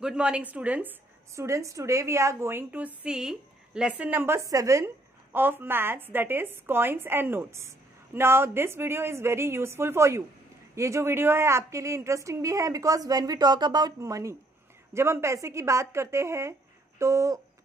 Good morning, students. Students, today we are going to see lesson number 7 of maths, that is coins and notes. Now, this video is very useful for you. ये जो video है आपके लिए interesting भी है because when we talk about money, जब हम पैसे की बात करते हैं तो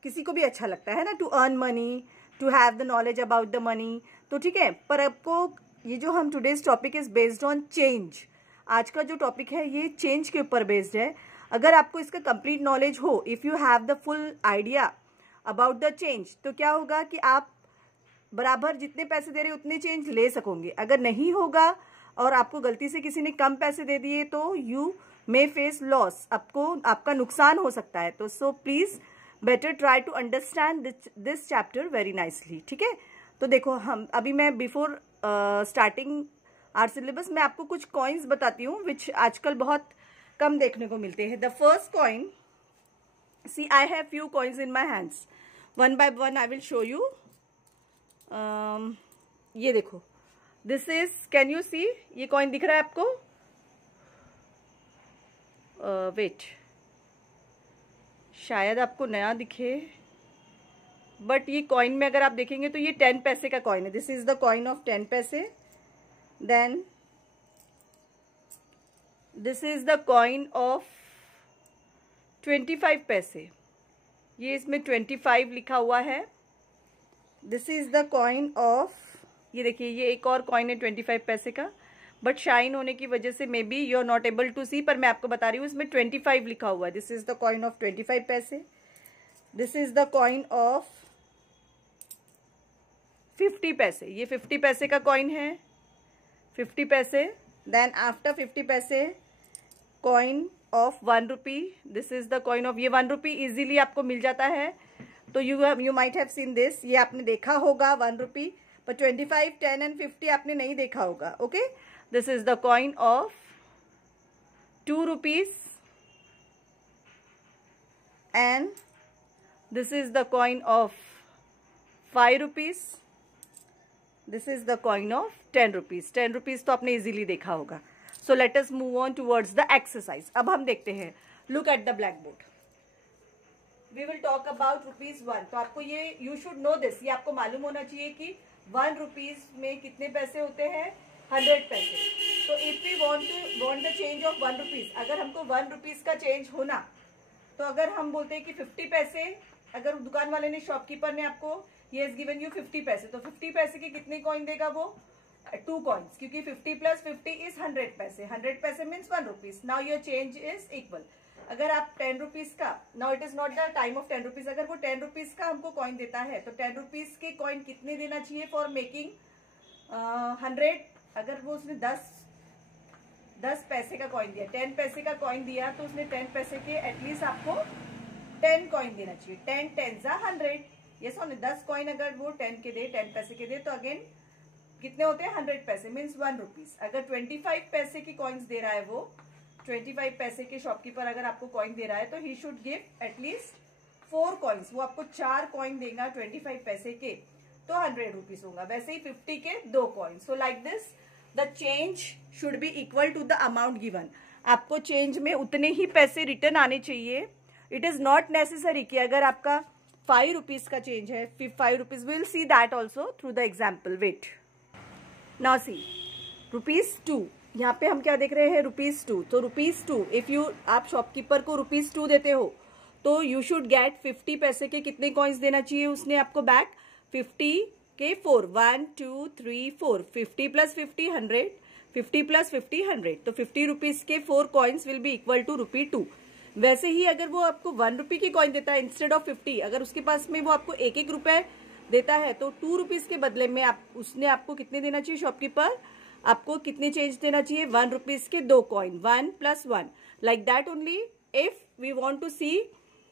किसी को भी अच्छा लगता है ना, to earn money, to have the knowledge about the money. तो ठीक है, पर आपको ये जो हम today's topic is based on change. आज का जो टॉपिक है ये चेंज के ऊपर बेस्ड है. अगर आपको इसका कंप्लीट नॉलेज हो, if you have the full idea about the change, तो क्या होगा कि आप बराबर जितने पैसे दे रहे उतने चेंज ले सकोगे. अगर नहीं होगा और आपको गलती से किसी ने कम पैसे दे दिए तो यू मे फेस लॉस, आपका नुकसान हो सकता है. तो so please better try to understand this chapter very nicely. ठीक है, तो देखो हम अभी मैं बिफोर स्टार्टिंग आर सिलेबस में आपको कुछ कॉइन्स बताती हूँ विच आजकल बहुत कम देखने को मिलते हैं. The first coin, see I have few coins in my hands, one by one I will show you. ये देखो, this is, can you see, ये कॉइन दिख रहा है आपको? वेट, शायद आपको नया दिखे, बट ये कॉइन में अगर आप देखेंगे तो ये 10 पैसे का कॉइन है. This is the coin of 10 पैसे. Then this is the coin of 25 पैसे. ये इसमें 25 लिखा हुआ है. This is the coin of, ये देखिए ये एक और कॉइन है 25 पैसे का, बट शाइन होने की वजह से maybe you are not able to see, पर मैं आपको बता रही हूँ इसमें 25 लिखा हुआ है. This is the coin of 25 पैसे. This is the coin of 50 पैसे. ये 50 पैसे का कॉइन है, 50 पैसे. देन आफ्टर 50 पैसे coin of 1 rupee. This is the coin of, ये 1 रुपी इजीली आपको मिल जाता है. तो you might have seen this, ये आपने देखा होगा 1 रुपी, पर 25, 10 एंड 50 आपने नहीं देखा होगा. Okay, this is the coin of 2 rupees and this is the coin of 5 rupees. This is the coin of 10 rupees. 10 rupees तो आपने इजीली देखा होगा. So let us move on towards the exercise. अब हम देखते हैं, look at the blackboard. We will talk about ₹1. तो आपको ये, यू शुड नो दिस, ये आपको मालूम होना चाहिए कि 1 रुपीज में कितने पैसे होते हैं? 100 पैसे. तो if we want the change of 1 rupees, अगर हमको 1 रुपीज का चेंज होना, तो अगर हम बोलते हैं कि 50 पैसे, अगर दुकान वाले ने, शॉपकीपर ने आपको ये हैज गिवन यू 50 पैसे, तो 50 पैसे के कितने कॉइन देगा वो? 2 कॉइन्स, क्योंकि 50 प्लस 50 इज 100 पैसे. 100 पैसे means 1 rupees. Now your change is equal. अगर आप 10 रुपीज का, now it is not the time of 10 rupees, अगर वो 10 रुपीज का हमको कॉइन देता है तो 10 रुपीज के कॉइन कितने देना चाहिए फॉर मेकिंग 100? अगर वो उसने 10 पैसे का कॉइन दिया, 10 पैसे का कॉइन दिया, तो उसने 10 पैसे के एटलीस्ट आपको 10 कॉइन देना चाहिए. 10 10 100. ये सोने 10 कॉइन अगर वो 10 के दे, 10 पैसे के दे, तो अगेन कितने होते हैं? 100 पैसे मीन्स 1 रुपीज. अगर 25 पैसे की कॉइन्स दे रहा है वो, 25 पैसे के शॉपकीपर अगर आपको कॉइन दे रहा है, तो he should give at least 4 coins. वो आपको 4 कॉइन देगा 25 पैसे के, तो 100 रुपीज होगा. वैसे ही 50 के 2 coin. So like this the change should be equal to the amount given. आपको चेंज में उतने ही पैसे रिटर्न आने चाहिए. इट इज नॉट नेसेसरी कि अगर आपका 5 रुपीज का चेंज है, 5 rupees, will see that also through the example. Wait, now see ₹2. यहाँ पे हम क्या देख रहे हैं? ₹2. तो ₹2, इफ यू, आप शॉपकीपर को ₹2 देते हो, तो यू शुड गेट 50 पैसे के कितने कॉइन्स देना चाहिए उसने आपको बैक? 50 के 4, 1 2 3 4, 50 प्लस 50 100, 50 प्लस 50 100. तो 50 रुपीज के 4 coins will be equal to ₹2. वैसे ही अगर वो आपको 1 रुपी की कॉइन देता है इंस्टेड ऑफ 50, अगर उसके पास में वो आपको 1 रुपए देता है, तो 2 रुपीज के बदले में उसने आपको कितने देना चाहिए? शॉपकीपर आपको कितने चेंज देना चाहिए? 1 रुपीज के 2 coin, 1 + 1. Like that only if we want to see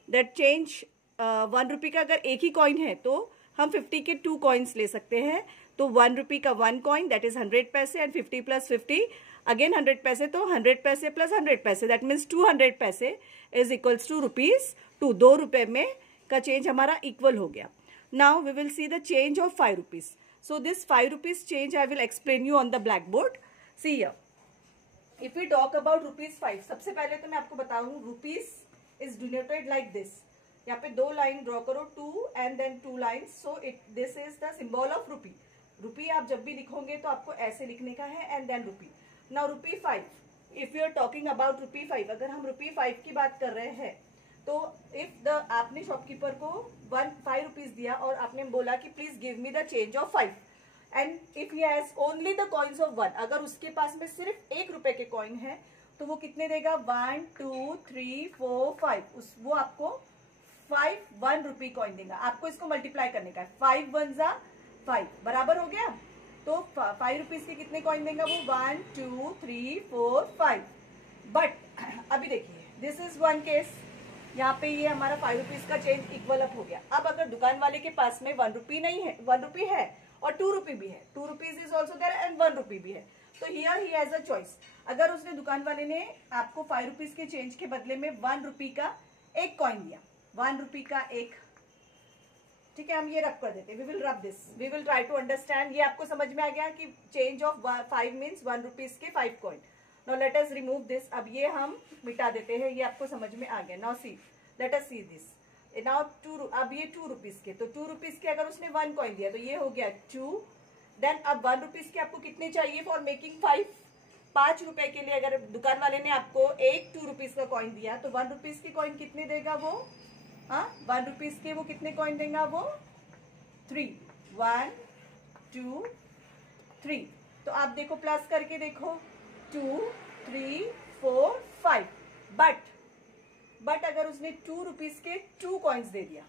that change. 1 rupee का अगर एक ही कॉइन है तो हम 50 के 2 कॉइन्स ले सकते हैं. तो 1 रुपी का 1 कॉइन, दैट इज 100 पैसे, एंड 50 प्लस 50 अगेन 100 पैसे, तो 100 पैसे प्लस 100 पैसे, दैट मीन्स 200 पैसे इज इक्वल्स टू ₹2. 2 रुपए में का चेंज हमारा इक्वल हो गया. Now we will see the change of 5 rupees. So this 5 rupees change I will explain you on the blackboard. See here, if we talk about ₹5, सबसे पहले तो मैं आपको बताऊं, rupees is denoted like this. यहाँ पे 2 line draw करो, 2 and then 2 lines, so it this is the symbol of rupee. Rupee आप जब भी लिखोगे तो आपको ऐसे लिखने का है, and then rupee. Now rupee 5, if you are talking about rupee 5, अगर हम रुपी 5 की बात कर रहे हैं तो इफ आपने शॉपकीपर को 5 रुपीज दिया और आपने बोला कि please give me the change of 5, and if he has only the coins of 1, अगर उसके पास में सिर्फ 1 रुपए के कॉइन है तो वो कितने देगा, 1 2 3 4 5, वो आपको 1 रुपी कॉइन देगा। आपको इसको मल्टीप्लाई करने का है, 5 1 जा 5 बराबर हो गया। तो 5 रुपीज के कितने कॉइन देगा वो, 1 2 3 4 5। बट अभी देखिए, दिस इज वन केस, यहाँ पे ये हमारा 5 रुपीज का चेंज इक्वल अप हो गया। अब अगर दुकान वाले के पास में 1 रुपी नहीं है, 1 रुपी है और 2 रुपी भी है, 2 rupees is also there and 1 rupee भी है, तो here he has a choice. अगर उसने दुकान वाले ने आपको 5 रुपीज के चेंज के बदले में 1 रुपी का एक कॉइन दिया, 1 रुपी का एक, ठीक है, हम ये रब कर देते, we will rub this, we will try to understand. ये आपको समझ में आ गया कि चेंज ऑफ 5 मीन्स 1 रुपीज के 5 coin. Now let us remove this, अब ये हम मिटा देते हैं, ये आपको समझ में आ गया। Now see, late us see this, now 2, अब ये 2 रुपीज के, तो 2 रुपीज के अगर उसने 1 कॉइन दिया तो ये हो गया 2, देन अब 1 रुपीज के आपको कितने चाहिए फॉर मेकिंग 5, 5 रुपए के लिए अगर दुकान वाले ने आपको एक 2 रुपीज का कॉइन दिया तो 1 रुपीज के कॉइन कितने देगा वो, हाँ 1 रुपीज के वो कितने कॉइन देगा वो, 3, 1 2 3। तो आप देखो प्लस करके देखो, 2 3 4 5, बट अगर उसने 2 रुपीज के 2 कॉइन्स दे दिया,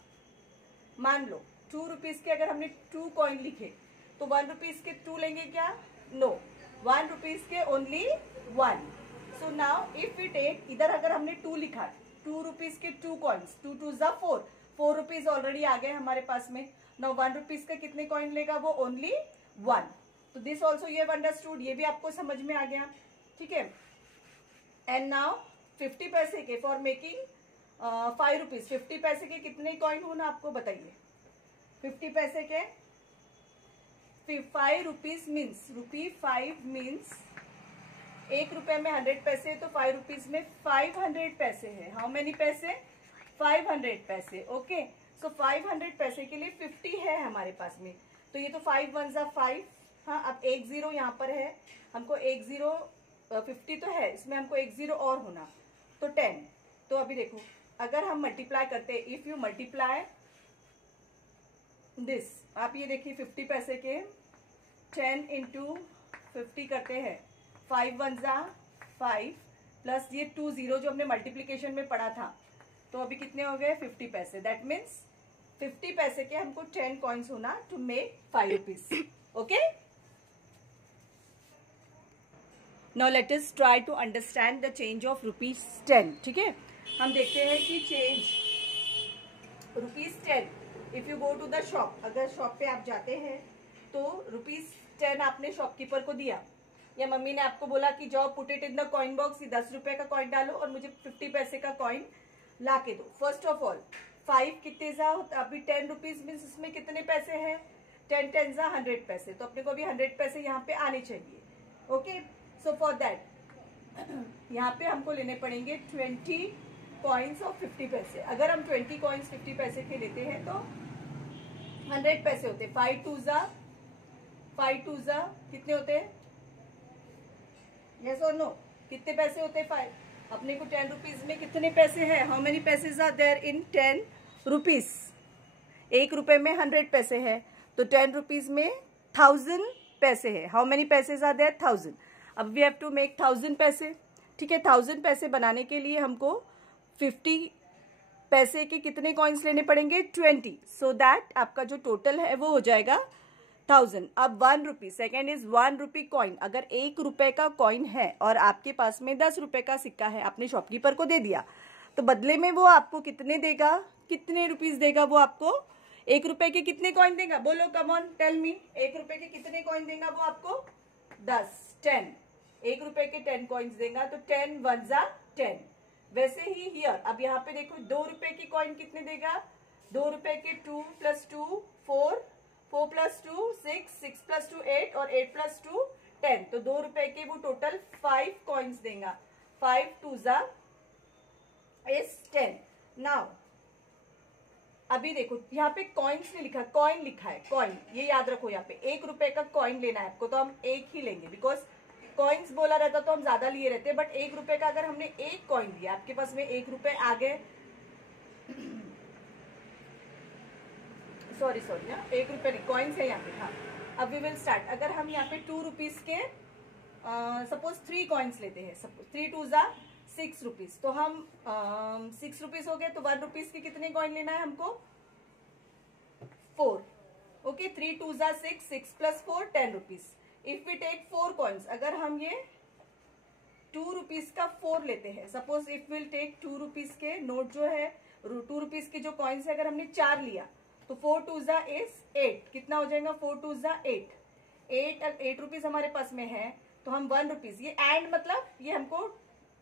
मान लो 2 रुपीज के अगर हमने 2 कॉइन लिखे तो 1 रुपीज के 2 लेंगे क्या, नो, 1 रुपीज के only 1। So now if we take, इधर अगर हमने 2 लिखा, 2 रुपीज के 2 कॉइन्स, 2 2 जा 4, 4 रुपीज ऑलरेडी आ गए हमारे पास में। नाउ 1 रुपीज का कितने कॉइन लेगा वो, ओनली 1। तो this also you have understood, ये भी आपको समझ में आ गया, ठीक है। एंड नाउ 50 पैसे के फॉर मेकिंग 5 रुपीज, 50 पैसे के कितने कॉइन होना आपको बताइए, 50 पैसे के 5 रुपीज मीन्स, रुपी 5 मीन्स 1 रुपए में 100 पैसे, तो 5 रुपीज में 500 पैसे है। हाउ मेनी पैसे, 500 पैसे, ओके। सो 500 पैसे के लिए 50 है हमारे पास में, तो ये तो 5 1 जा 5, हाँ अब 1 0 यहाँ पर है, हमको 1 0 50 तो है, इसमें हमको 1 0 और होना, तो 10। तो अभी देखो अगर हम मल्टीप्लाई करते हैं, इफ यू मल्टीप्लाई दिस, आप ये देखिए 50 पैसे के 10 इंटू 50 करते हैं, 5 1 जा 5 प्लस ये 2 0 जो हमने मल्टीप्लीकेशन में पढ़ा था, तो अभी कितने हो गए 50 पैसे। दैट मीन्स 50 पैसे के हमको 10 कॉइन्स होना to make 5 rupees, okay. Now let us try to understand the change of ₹10, ठीक है। हम देखते हैं कि change ₹10, if you go to the shop, अगर शॉप पे आप जाते हैं तो ₹10 आपने शॉपकीपर को दिया, या मम्मी ने आपको बोला कि जाओ put it in the coin box, 10 रुपए का कॉइन डालो और मुझे 50 पैसे का कॉइन ला के दो। फर्स्ट ऑफ ऑल 5 कितने जा, अभी 10 रुपीज मीन्स इसमें कितने पैसे हैं, 10 10 जा 100 पैसे, तो अपने को अभी 100 पैसे यहाँ पे आने चाहिए, ओके। सो फॉर दैट यहाँ पे हमको लेने पड़ेंगे 20 कॉइन्स ऑफ 50 पैसे। अगर हम 20 कॉइन्स 50 पैसे के लेते हैं तो 100 पैसे होते, 5 2 जा कितने होते हैं, यस और नो, कितने पैसे होते हैं 5, अपने को 10 रुपीज में कितने पैसे हैं, how many paises are there in 10 rupees, 1 रुपए में 100 पैसे है, तो 10 रुपीज में 1000 पैसे है, how many paises are there 1000। अब वी हैव टू मेक 1000 पैसे, ठीक है। 1000 पैसे बनाने के लिए हमको 50 पैसे के कितने कॉइन्स लेने पड़ेंगे, 20, सो दैट आपका जो टोटल है वो हो जाएगा 1000। अब 1 रुपी, सेकेंड इज 1 रुपी कॉइन, अगर 1 रुपए का कॉइन है और आपके पास में 10 रुपए का सिक्का है, आपने शॉपकीपर को दे दिया, तो बदले में वो आपको कितने देगा, कितने रुपीज देगा वो आपको, 1 रुपए के कितने कॉइन देगा, बोलो कम ऑन टेल मी, 1 रुपए के कितने कॉइन देगा वो आपको, 10 1 रुपए के 10 कॉइन्स देगा, तो 10 1 जा 10। वैसे ही हियर, अब यहाँ पे देखो 2 रुपए की कॉइन कितने देगा, 2 रुपए के 2 + 2 4, 4 + 2 6, 6 + 2 8 और 8 + 2 10, तो 2 रुपए के वो टोटल 5 कॉइन्स देगा, 5 2 जा इज 10। नाउ अभी देखो यहाँ पे कॉइन्स नहीं लिखा, कॉइन लिखा है, कॉइन, ये याद रखो। यहाँ पे 1 रुपए का कॉइन लेना है आपको, तो हम 1 ही लेंगे, बिकॉज कॉइन्स बोला रहता तो हम ज्यादा लिए रहते, बट 1 रुपए का अगर हमने 1 कॉइन लिया, आपके पास में 1 रुपए आ गए, सॉरी 1 रुपए नहीं, कॉइन्स है यहाँ पे। हाँ, अब वी विल स्टार्ट। अगर हम यहाँ पे 2 रुपीज के सपोज 3 कॉइन्स लेते हैं, सपोज 3 2 जा 6 रुपीज, तो हम 6 रुपीज हो गए, तो 1 रुपीज के कितने कॉइन लेना है हमको? 4। ओके, 3 2 जा 6, 6 plus 4 10 rupees. If we take 4 coins, अगर हम ये 2 रुपीज का 4 लेते हैं, suppose if will take 2 rupees के नोट जो है, 2 रुपीज के जो कॉइन्स है, अगर हमने 4 लिया तो 4 2 जा इज 8। कितना हो जाएगा? 4 2 जा 8। 8 रुपीज हमारे पास में है, तो हम 1 रुपीज, ये एंड मतलब ये हमको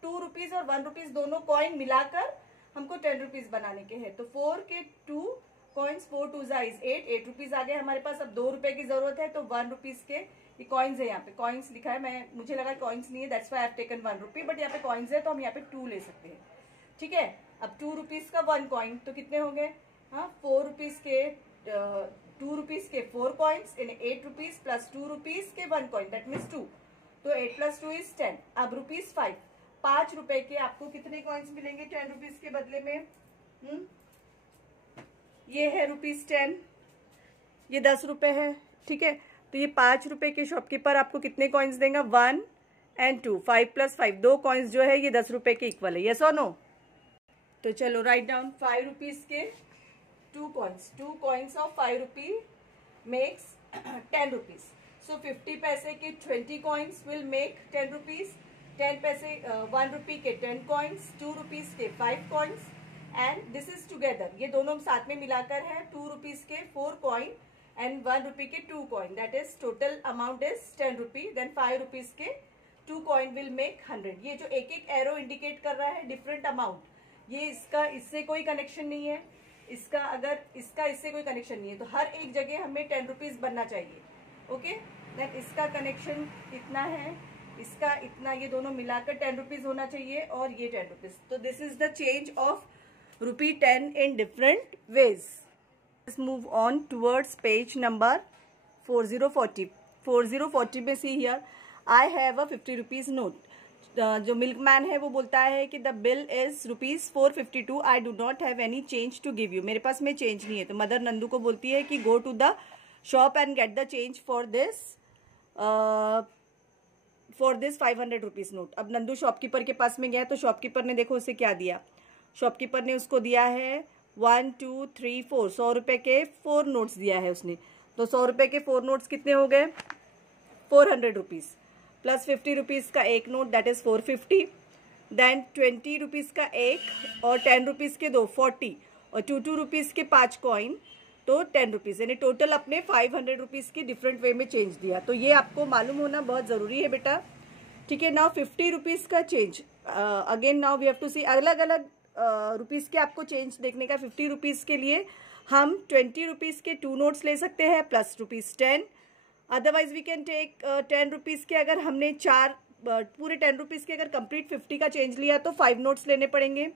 2 रुपीज और 1 रुपीज दोनों कॉइन मिलाकर हमको 10 रुपीज बनाने के हैं। तो 4 के 2 कॉइन्स, 4 2 जा इज 8 रुपीज आ गए हमारे पास। अब 2 रुपए की जरूरत है, तो 1 रुपीज के ये कॉइन्स है, यहाँ पे कॉइन्स लिखा है, मुझे लगा कॉइन्स नहीं है, that's why I have taken 1 rupee, but यहाँ पे कॉइन्स है तो हम यहाँ पे 2 ले सकते हैं। ठीक है, अब 2 रुपीज का 1 कॉइन, तो कितने हो गए? हाँ, 4 रुपीज के 2 रुपीज के 4 coins in 8 rupees plus 2 rupees के 1 कॉइन, दैट मीन्स 2। तो 8 प्लस 2 इज 10। अब रुपीज 5 रुपए के आपको कितने कॉइन्स मिलेंगे 10 रुपीज के बदले में? ये है रुपीज 10, ये 10 रुपए है। ठीक है, तो ये 5 रुपए के शॉपकीपर आपको कितने कॉइन्स देगा? 1 and 2, 5 प्लस 5, 2 कॉइन्स जो है ये 10 रुपए के इक्वल है, यस और नो? तो चलो राइट डाउन, 5 रुपीज के 2 coins of 5 rupee makes 10 rupees. So 50 पैसे के 20 कॉइन्स विल मेक 10 रुपीज। 10 पैसे 1 रुपी के 10 कॉइन्स, 2 रुपीज के 5 coins, and this is together, ये दोनों साथ में मिलाकर है 2 रुपीज के 4 कॉइन एंड 1 रुपी के 2 coin, that is total amount is 10 rupee. Then 5 rupees के 2 कॉइन विल मेक 100। ये जो एक एक एरो इंडिकेट कर रहा है डिफरेंट अमाउंट, ये इसका इससे कोई कनेक्शन नहीं है, इसका अगर इसका इससे कोई कनेक्शन नहीं है, तो हर एक जगह हमें 10 रुपीज बनना चाहिए। ओके, देन इसका कनेक्शन इतना है, इसका इतना, ये दोनों मिलाकर 10 रुपीज होना चाहिए, और ये 10 रुपीज। तो this is the change of ₹10 in different ways. Let's move on towards page number 4040. 4040 में see here, I have a 50 rupees note. जो मिल्कमैन है वो बोलता है कि the bill is ₹452, I do not have any change to give you. मेरे पास में चेंज नहीं है, तो मदर नंदू को बोलती है कि go to the shop and get the change for this 500 rupees note. अब नंदू शॉपकीपर के पास में गया, तो शॉपकीपर ने देखो उसे क्या दिया, शॉपकीपर ने उसको दिया है 1 2 3 4, 100 रुपए के 4 नोट्स दिया है उसने। तो 100 रुपए के 4 नोट्स कितने हो गए? 400 रुपीज, प्लस 50 रुपीज का 1 note, that is 450। Then 20 rupees का 1 और 10 रुपीज के 2, 40, और 2 रुपीज के 5 कॉइन, तो 10 रुपीज, यानी टोटल अपने 500 रुपीज की डिफरेंट वे में चेंज दिया। तो ये आपको मालूम होना बहुत जरूरी है बेटा। ठीक है, नाउ 50 रुपीज का change, again now we have to see, अलग अलग रुपीज के आपको चेंज देखने का। 50 रुपीज के लिए हम 20 रुपीज के 2 नोट्स ले सकते हैं plus ₹10। Otherwise we can take 10 rupees के, अगर हमने 4 पूरे 10 रुपीज के अगर कंप्लीट 50 का चेंज लिया तो 5 नोट्स लेने पड़ेंगे।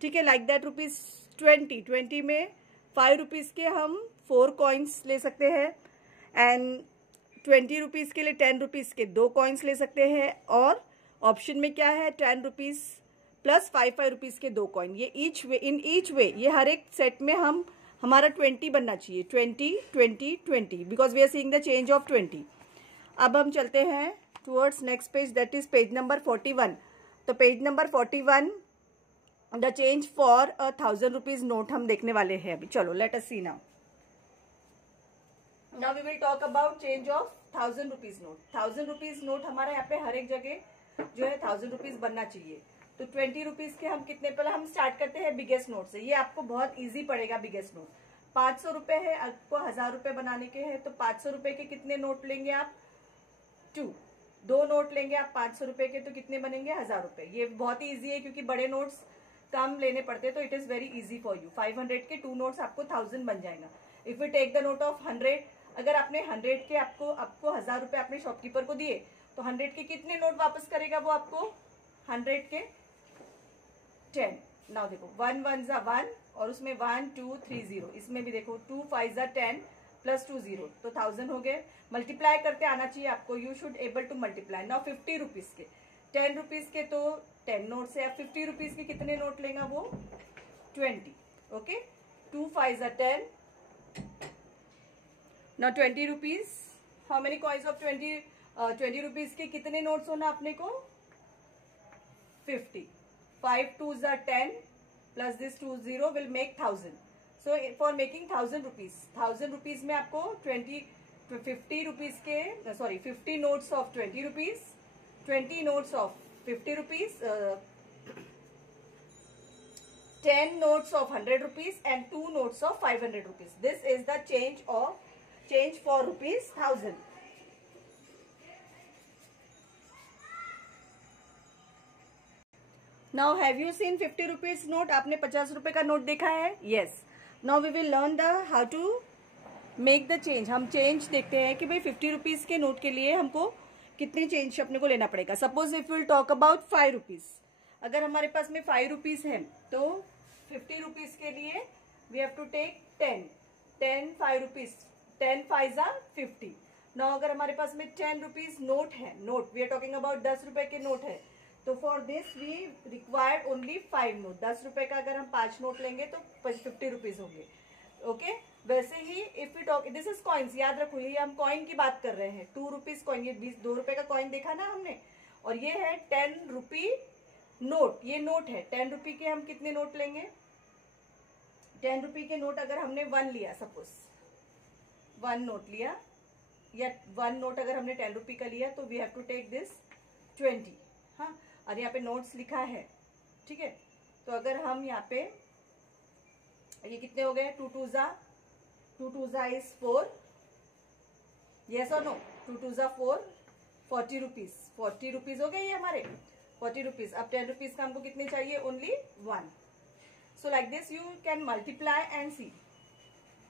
ठीक है, लाइक दैट ₹20 में 5 रुपीज के हम 4 कॉइन्स ले सकते हैं, एंड 20 रुपीज के लिए 10 रुपीज के 2 कॉइन्स ले सकते हैं, और ऑप्शन में क्या है 10 रुपीज प्लस 5 रुपीज के 2 कॉइन। ये ईच वे, इन ईच वे, ये हर एक सेट में हमारा 20 बनना चाहिए, 20 20 20, because we are seeing the change of 20। अब हम चलते हैं towards next page, that is page number 41। तो page number 41 the change for 1000 rupees note हम देखने वाले हैं अभी। चलो let us see now. Now we will talk about change of 1000 rupees note. 1000 rupees note हमारे यहाँ पे हर एक जगह जो है 1000 रुपीज बनना चाहिए। तो 20 रुपीज के हम कितने, पहले हम स्टार्ट करते हैं बिगेस्ट नोट से, ये आपको बहुत इजी पड़ेगा। बिगेस्ट नोट 500 रुपए है, आपको 1000 रुपए बनाने के हैं, तो 500 रुपए के कितने नोट लेंगे आप? 2 नोट लेंगे आप 500 रुपए के, तो कितने बनेंगे? 1000 रुपए। ये बहुत ही ईजी है क्योंकि बड़े नोट्स कम लेने पड़ते हैं, तो it is very easy for you. 500 के 2 नोट्स आपको 1000 बन जाएगा। If you take the note of 100, अगर आपने 100 के आपको 1000 रुपए अपने शॉपकीपर को दिए, तो 100 के कितने नोट वापस करेगा वो आपको? 100 के 10। नाउ देखो 1 1 ज़ा 1 और उसमें 1 2 3 0, इसमें भी देखो 2 5 ज़ा 10 प्लस 2 0, तो 1000 हो गए। मल्टीप्लाई करते आना चाहिए आपको, you should able to multiply. Now 50 rupees के 10 रुपीज़ के तो 10 नोट्स है। अब 50 रुपीज़ के कितने नोट लेगा वो? 20। ओके, 2 5 ज़ा 10। Now 20 rupees, how many coins of 20 rupees के कितने नोट्स होना अपने को? 50। 5 2 ज़ा 10 plus this 2 0 will make 1000। So for making 1000 rupees, 1000 rupees में आपको 50 रुपीज़ के 50 notes of 20 rupees, 20 notes of 50 rupees, 10 notes of 100 rupees and 2 notes of 500 rupees. This is the change for rupees 1000. Now have you seen 50 rupees note? आपने 50 रुपए का note देखा है? Yes. Now we will learn the how to make the change. हम change देखते हैं कि भाई 50 रुपीज के नोट के लिए हमको कितने चेंज अपने को लेना पड़ेगा। Suppose if will talk about 5 rupees, अगर हमारे पास में 5 रुपीज है तो 50 रुपीज के लिए we have to take 10 5 rupees, 10 5 ज़ा 50। नाउ अगर हमारे पास में 10 रुपीज नोट है, note we are talking about 10 रुपए के नोट है, तो for this we required only 5 note. 10 रुपए का अगर हम 5 नोट लेंगे तो 50 रुपीज होंगे। ओके, वैसे ही if we talk, this is coins, याद रखो ये हम कॉइन की बात कर रहे हैं। 2 रुपीज कॉइन, ये 2 रुपए का कॉइन देखा ना हमने, और ये है 10 रुपी नोट, ये नोट है 10 रुपी के। हम कितने नोट लेंगे? 10 रुपी के नोट अगर हमने 1 लिया, सपोज 1 नोट लिया, या 1 नोट अगर हमने 10 रुपी का लिया, तो we have to take this 20। हाँ, और यहाँ पे नोट्स लिखा है, ठीक है। तो अगर हम यहाँ पे, ये कितने हो गए? 2 2 ज़ा इज 4, यस और नो? 2 2 ज़ा 4, 40 रुपीज, 40 रुपीज हो गए ये हमारे 40 रुपीज। अब 10 रुपीज का हमको कितने चाहिए? Only 1। So like this you can multiply and see,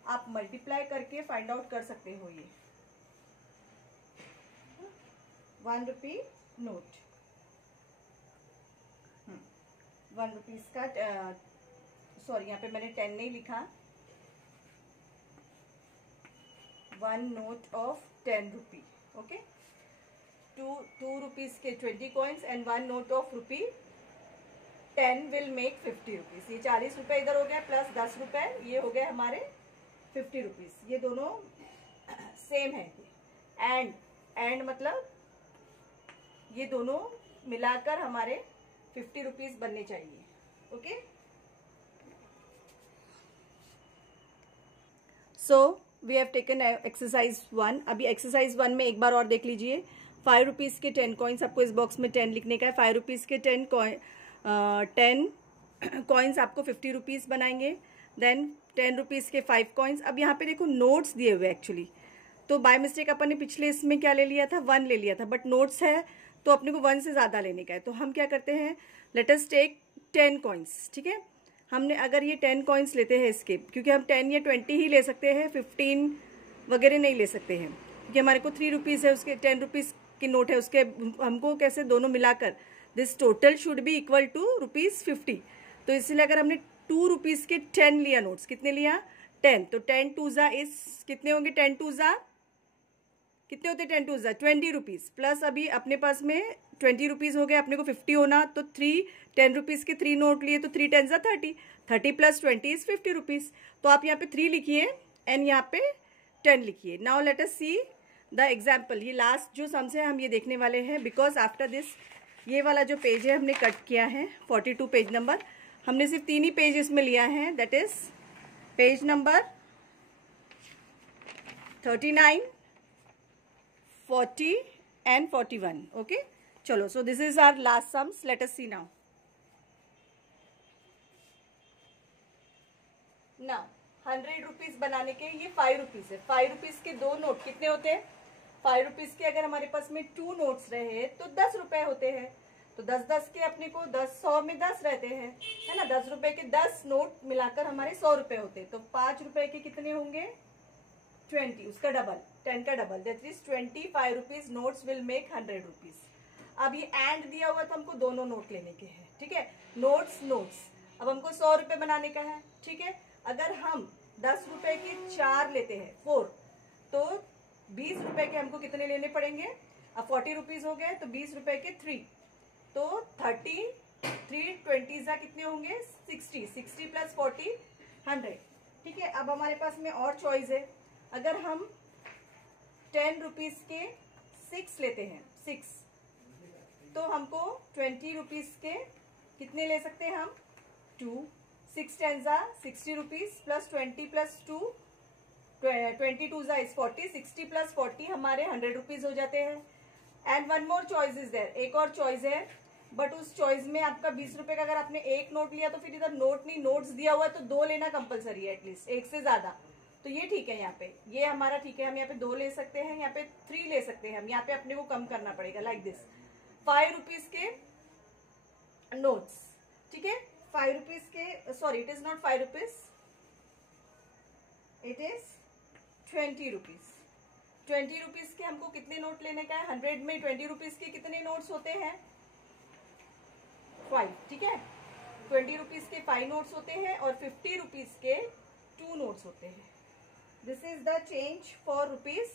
आप मल्टीप्लाई करके फाइंड आउट कर सकते हो। ये 1 रुपी नोट, 1 रुपीज का, सॉरी यहाँ पे मैंने 10 नहीं लिखा, 1 note of 10 rupee. Okay, 2 rupees के 20 coins and 1 note of rupee 10 will make 50 rupees. ये 40 रुपए इधर हो गया, प्लस 10 रुपए ये हो गए हमारे 50 रुपीज। ये दोनों सेम है, एंड मतलब ये दोनों मिलाकर हमारे 50 रुपीज बनने चाहिए। Okay, so we have taken exercise 1। अभी एक्सरसाइज 1 में एक बार और देख लीजिए। 5 रुपीज़ के 10 कॉइन्स, आपको इस बॉक्स में 10 लिखने का है। 5 रुपीज़ के 10 कॉइन्स आपको 50 रुपीज़ बनाएंगे। देन 10 रुपीज़ के 5 कॉइन्स। अब यहाँ पे देखो नोट्स दिए हुए एक्चुअली, तो बाय मिस्टेक अपन ने पिछले इसमें क्या ले लिया था? 1 ले लिया था, बट नोट्स है तो अपने को 1 से ज़्यादा लेने का है। तो हम क्या करते हैं? लेट अस टेक 10 कॉइन्स, ठीक है। हमने अगर ये 10 कॉइन्स लेते हैं इसके, क्योंकि हम 10 या 20 ही ले सकते हैं, 15 वगैरह नहीं ले सकते हैं, क्योंकि हमारे को 3 रुपीज़ है, उसके 10 रुपीज़ की नोट है, उसके हमको कैसे दोनों मिलाकर this total should be equal to ₹50। तो इसलिए अगर हमने 2 रुपीज़ के 10 लिया नोट्स, कितने लिया? 10, तो 10 2 ज़ा इस कितने होंगे? 10 2 ज़ा कितने होते? 10 2 ज़ा 20 रुपीज़, प्लस अभी अपने पास में 20 रुपीज़ हो गए, अपने को 50 होना, तो 10 रुपीज़ के 3 नोट लिए, तो 3 10 ज़ा 30, 30 प्लस 20 इज 50 रुपीज़। तो आप यहाँ पे 3 लिखिए एंड यहाँ पे 10 लिखिए। Now let us see the example. ये लास्ट जो सम्स है हम ये देखने वाले हैं, बिकॉज आफ्टर दिस ये वाला जो पेज है हमने कट किया है 42 पेज नंबर, हमने सिर्फ 3 ही पेज इसमें लिया है, that is page number 39, 40 and 41। Okay, चलो, so this is our last sums, let us see now. Now 100 rupees बनाने के ये 5 रुपीज है। 5 रुपीज के 2 नोट कितने होते हैं? 5 रुपीज के अगर हमारे पास में 2 नोट्स रहे तो 10 रुपए होते हैं, तो 10 के अपने को 100 में 10 रहते हैं, है ना। 10 रुपए के 10 नोट मिलाकर हमारे 100 रुपए होते हैं, तो 5 रुपए के कितने होंगे? 20, उसका डबल, 10 का double, that is 25 rupees notes will make 100 rupees. अब ये एंड दिया हुआ था, हमको दोनों नोट लेने के हैं, ठीक है। नोट्स अब हमको 100 रुपए बनाने का है, ठीक है। अगर हम 10 रुपए के 4 लेते हैं 4, तो 20 रुपए के हमको कितने लेने पड़ेंगे? अब 40 रुपीज हो गए तो 20 रुपए के 3, तो 30, 3 20 कितने होंगे? 60, 60 प्लस 40 100, ठीक है। अब हमारे पास में और चॉइस है। अगर हम 10 रुपीज के 6 लेते हैं 6, तो हमको 20 रुपीज के कितने ले सकते हैं हम? 2, 6 10 60 rupees plus 20 plus 2, 22 is 40, 60 plus 40 हमारे 100 रुपीज हो जाते हैं। And one more choice is there, एक और चॉइस है, बट उस चॉइस में आपका 20 रुपए का अगर आपने एक नोट लिया तो फिर इधर नोट नहीं, नोट्स दिया हुआ है तो 2 लेना कंपलसरी है, एटलीस्ट एक से ज्यादा। तो ये ठीक है, यहाँ पे ये हमारा ठीक है, हम यहाँ पे 2 ले सकते हैं, यहाँ पे 3 ले सकते हैं हम, यहाँ पे अपने को कम करना पड़ेगा लाइक दिस। 5 रुपीज के नोट्स, ठीक है, 5 रुपीज के, sorry it is not 5 rupees, it is 20 rupees. 20 rupees के हमको कितने नोट लेने का है? 100 में 20 रुपीज के कितने नोट्स होते हैं? 5, ठीक है। 20 रुपीज के 5 नोट्स होते हैं और 50 रुपीज के 2 नोट्स होते हैं। This is the change for rupees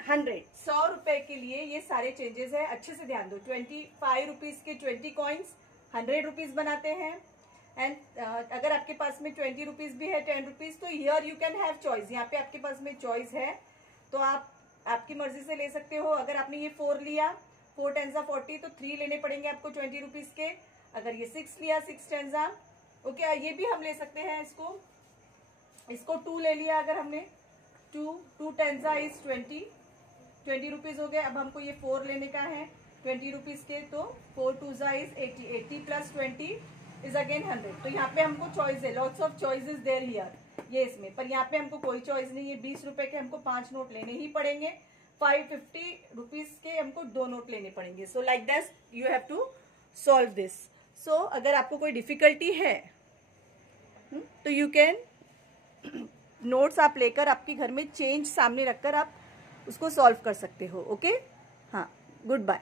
100। 100 रुपए के लिए ये सारे चेंजेस है, अच्छे से ध्यान दो। 25 रुपीज के 20 कॉइन्स 100 रुपीज बनाते हैं। एंड अगर आपके पास में 20 रुपीज भी है 10 रुपीज, तो here you can have choice, यहाँ पे आपके पास में चॉइस है, तो आप आपकी मर्जी से ले सकते हो। अगर आपने ये 4 लिया, 4 10 40, तो 3 लेने पड़ेंगे आपको 20 रुपीज के। अगर ये 6 लिया, 6 10 ओके, ये भी हम ले सकते हैं, इसको 2 ले लिया अगर हमने, 2 10 इज 20 रुपीज हो गए। अब हमको ये 4 लेने का है 20 रुपीज के, तो 4 2 इज 80, 80 प्लस 20 इज अगेन 100। तो यहाँ पे हमको चॉइस है, lots of choices there here, ये इसमें, पर यहाँ पे हमको कोई चॉइस नहीं है। 20 रुपए के हमको 5 नोट लेने ही पड़ेंगे, 550 रुपीज के हमको 2 नोट लेने पड़ेंगे। So like that you have to solve this. So अगर आपको कोई डिफिकल्टी है तो यू कैन नोट्स आप लेकर आपके घर में चेंज सामने रखकर आप उसको सॉल्व कर सकते हो। ओके, हाँ, गुड बाय।